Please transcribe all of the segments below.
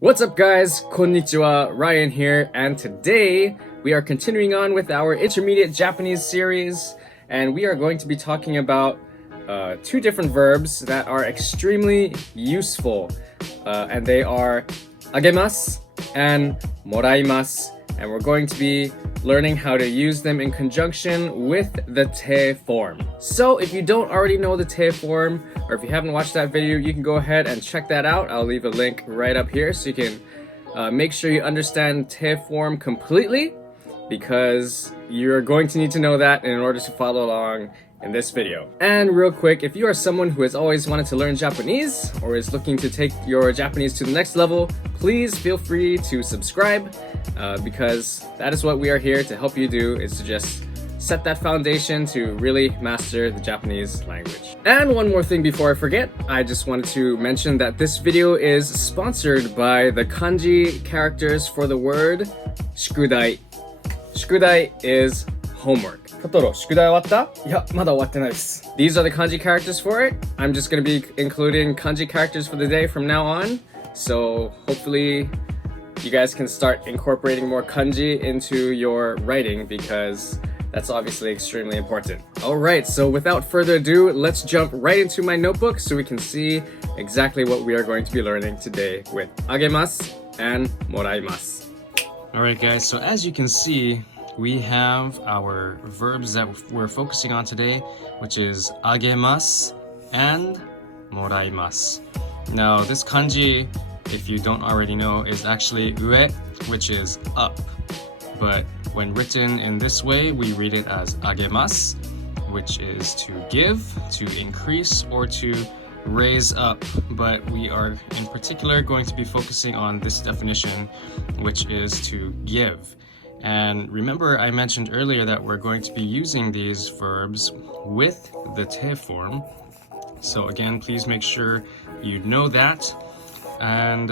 What's up guys? Konnichiwa, Ryan here, and today we are continuing on with our intermediate Japanese series, and we are going to be talking about two different verbs that are extremely useful, and they are agemasu and moraimasu, and we're going to be learning how to use them in conjunction with the te form. So if you don't already know the te form, or if you haven't watched that video, you can go ahead and check that out. I'll leave a link right up here so you can make sure you understand te form completely, because you're going to need to know that in order to follow along in this video. And real quick, if you are someone who has always wanted to learn Japanese or is looking to take your Japanese to the next level, please feel free to subscribe, because that is what we are here to help you do, is to just set that foundation to really master the Japanese language. And one more thing before I forget, I just wanted to mention that this video is sponsored by the kanji characters for the word shukudai. Shukudai is homework. Totoro, shukudai owatta? Yeah, まだ終わってないです。 These are the kanji characters for it. I'm just going to be including kanji characters for the day from now on. So hopefully you guys can start incorporating more kanji into your writing, because that's obviously extremely important. Alright, so without further ado, let's jump right into my notebook so we can see exactly what we are going to be learning today with agemasu and moraimasu. Alright guys, so as you can see, we have our verbs that we're focusing on today, which is agemasu and moraimasu. Now this kanji, if you don't already know, is actually ue, which is up. But when written in this way, we read it as agemasu, which is to give, to increase, or to raise up. But we are in particular going to be focusing on this definition, which is to give. And remember, I mentioned earlier that we're going to be using these verbs with the te form. So again, please make sure you know that. And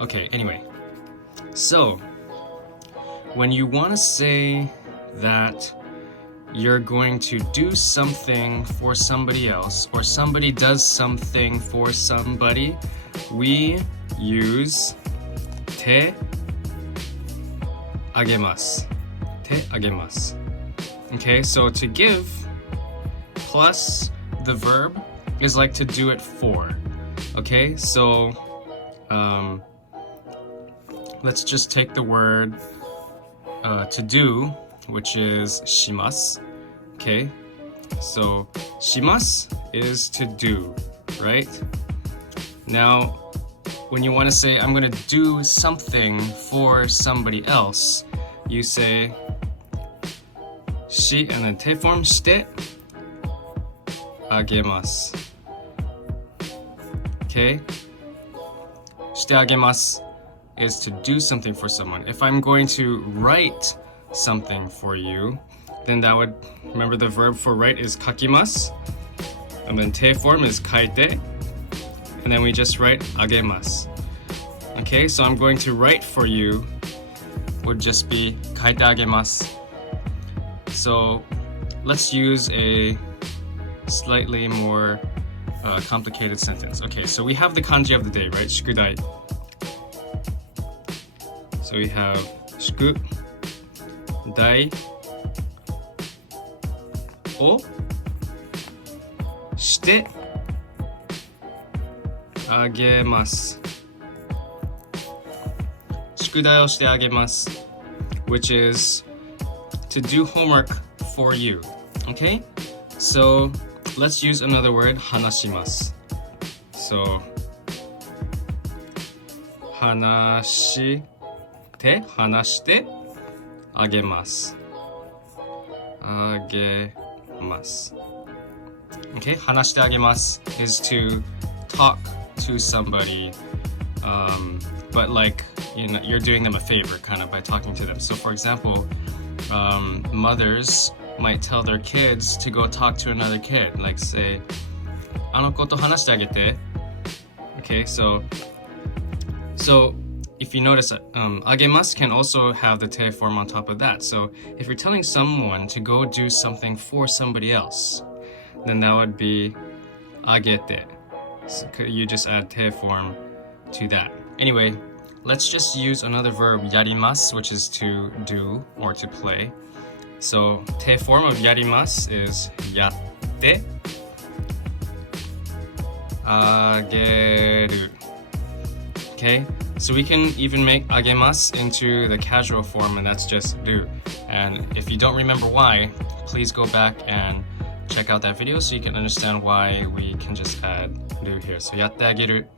okay, anyway, so when you want to say that you're going to do something for somebody else, or somebody does something for somebody, we use te agemasu. Te agemasu. Okay, so to give plus the verb is like to do it for. Okay, so let's just take the word to do, which is shimasu. Okay, so shimasu is to do, right? Now, when you want to say I'm going to do something for somebody else, you say shi and then te form shite agemasu. Okay, shite agemasu is to do something for someone. If I'm going to write something for you, then that would, remember the verb for write is kakimasu, and then te form is kaite, and then we just write agemasu. Okay, so I'm going to write for you would just be kaite agemasu. So let's use a slightly more complicated sentence. Okay, so we have the kanji of the day, right? Shukudai. So we have shukudai o shite agemasu. Shukudai o shite agemasu, which is to do homework for you. Okay? So let's use another word, hanashimasu. So hanashite agemasu. Agemasu. Okay, hanashite agemasu is to talk to somebody, but like, you know, you're doing them a favor kind of by talking to them. So for example, mothers might tell their kids to go talk to another kid, like say, あの子と話してあげて. Okay, so if you notice, agemasu can also have the te form on top of that. So if you're telling someone to go do something for somebody else, then that would be agete. So you just add te form to that. Anyway, let's just use another verb, やります which is to do or to play. So, て form of やります is やってあげる Okay, so we can even make あげます into the casual form, and that's just do. And if you don't remember why, please go back and check out that video so you can understand why we can just add do here. So やってあげる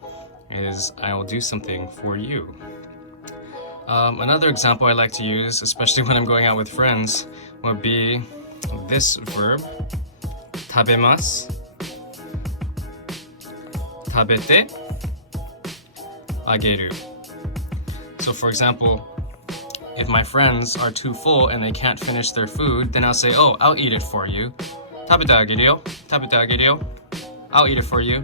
is I will do something for you. Another example I like to use, especially when I'm going out with friends, would be this verb 食べます食べてあげる So for example, if my friends are too full and they can't finish their food, then I'll say, oh, I'll eat it for you. 食べてあげるよ食べてあげるよ I'll eat it for you.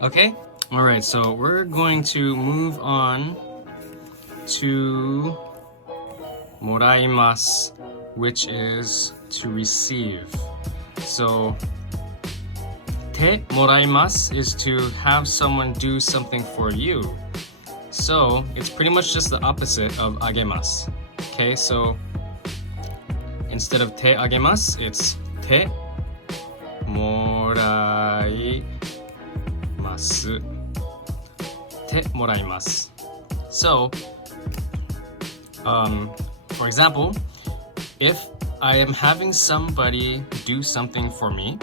Okay? Alright, so we're going to move on to もらいます which is to receive. So てもらいます is to have someone do something for you. So it's pretty much just the opposite of あげます Okay, so instead of てあげます it's てもらいますてもらいます So for example, if I am having somebody do something for me,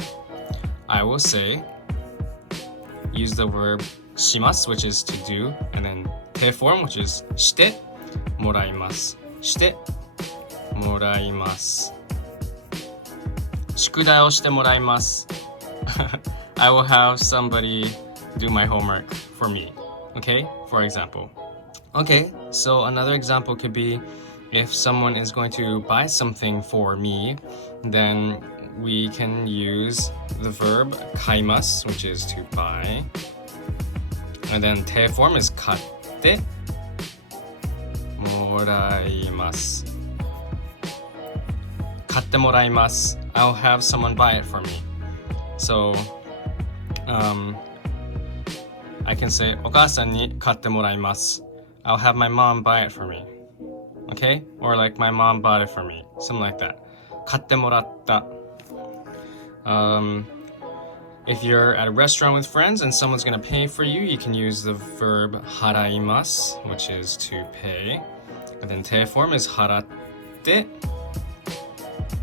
I will say, use the verb します which is to do, and then て form which is してもらいますしてもらいます宿題をしてもらいます I will have somebody do my homework for me. Okay, for example. Okay, so another example could be if someone is going to buy something for me, then we can use the verb 買います which is to buy. And then て form is 買ってもらいます買ってもらいます I'll have someone buy it for me. So, I can say お母さんに買ってもらいます I'll have my mom buy it for me. Okay? Or like my mom bought it for me. Something like that. 買ってもらった If you're at a restaurant with friends and someone's going to pay for you, you can use the verb 払います which is to pay. And then て form is 払って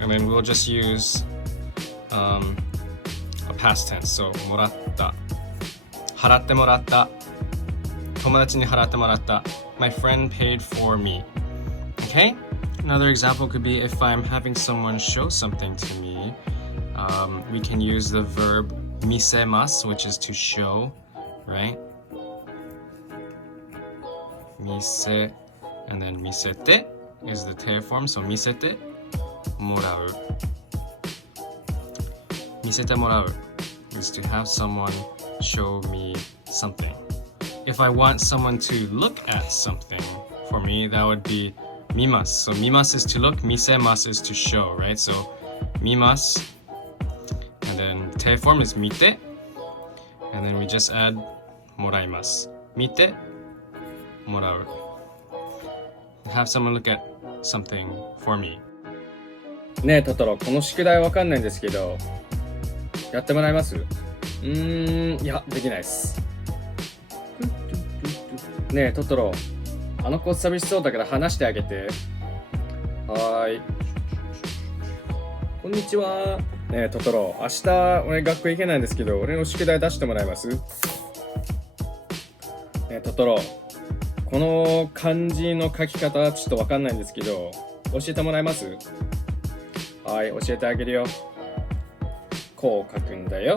and then we'll just use a past tense. So もらった払ってもらった友達に払ってもらった My friend paid for me. Okay? Another example could be if I'm having someone show something to me, we can use the verb 見せます which is to show, right? 見せ and then 見せて is the て form, so 見せてもらう見せてもらう is to have someone show me something. If I want someone to look at something for me, that would be 見ます So 見ます is to look, 見せます is to show, right? So 見ます and then て form is 見て and then we just add もらいます見てもらう Have someone look at something for me. ねえトトロ、この宿題わかんないんですけどやってもらえます？いや、できないっす。ねえトトロ、あの子寂しそうだから話してあげて。はーい。こんにちは。ねえトトロ、明日俺学校行けないんですけど俺の宿題出してもらえます？ねえトトロ、この漢字の書き方ちょっとわかんないんですけど教えてもらえます？はい、教えてあげるよ。こう書くんだよ。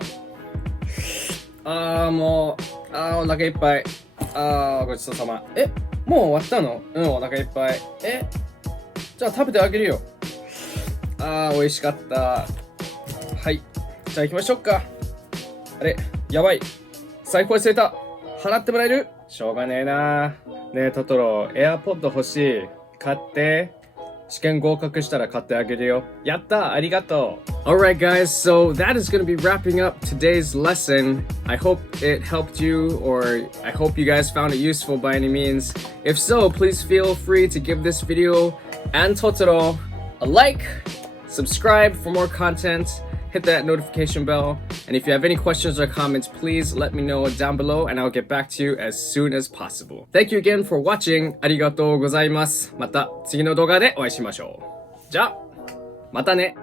もうお腹いっぱい。ごちそうさま。もう終わったの？お腹いっぱい。じゃあ食べてあげるよ。美味しかった。はい、じゃあ行きましょうか。あれ、やばい、財布忘れた。払ってもらえる？しょうがねえな。ねえトトロ、エアポッド欲しい。買って。試験合格したら買ってあげるよ。やった、ありがとう。Alright guys, so that is going to be wrapping up today's lesson. I hope it helped you, or I hope you guys found it useful by any means. If so, please feel free to give this video and Totoro a like, subscribe for more content, hit that notification bell, and if you have any questions or comments, please let me know down below and I'll get back to you as soon as possible. Thank you again for watching. ありがとうございます。また次の動画でお会いしましょう。じゃあ、またね。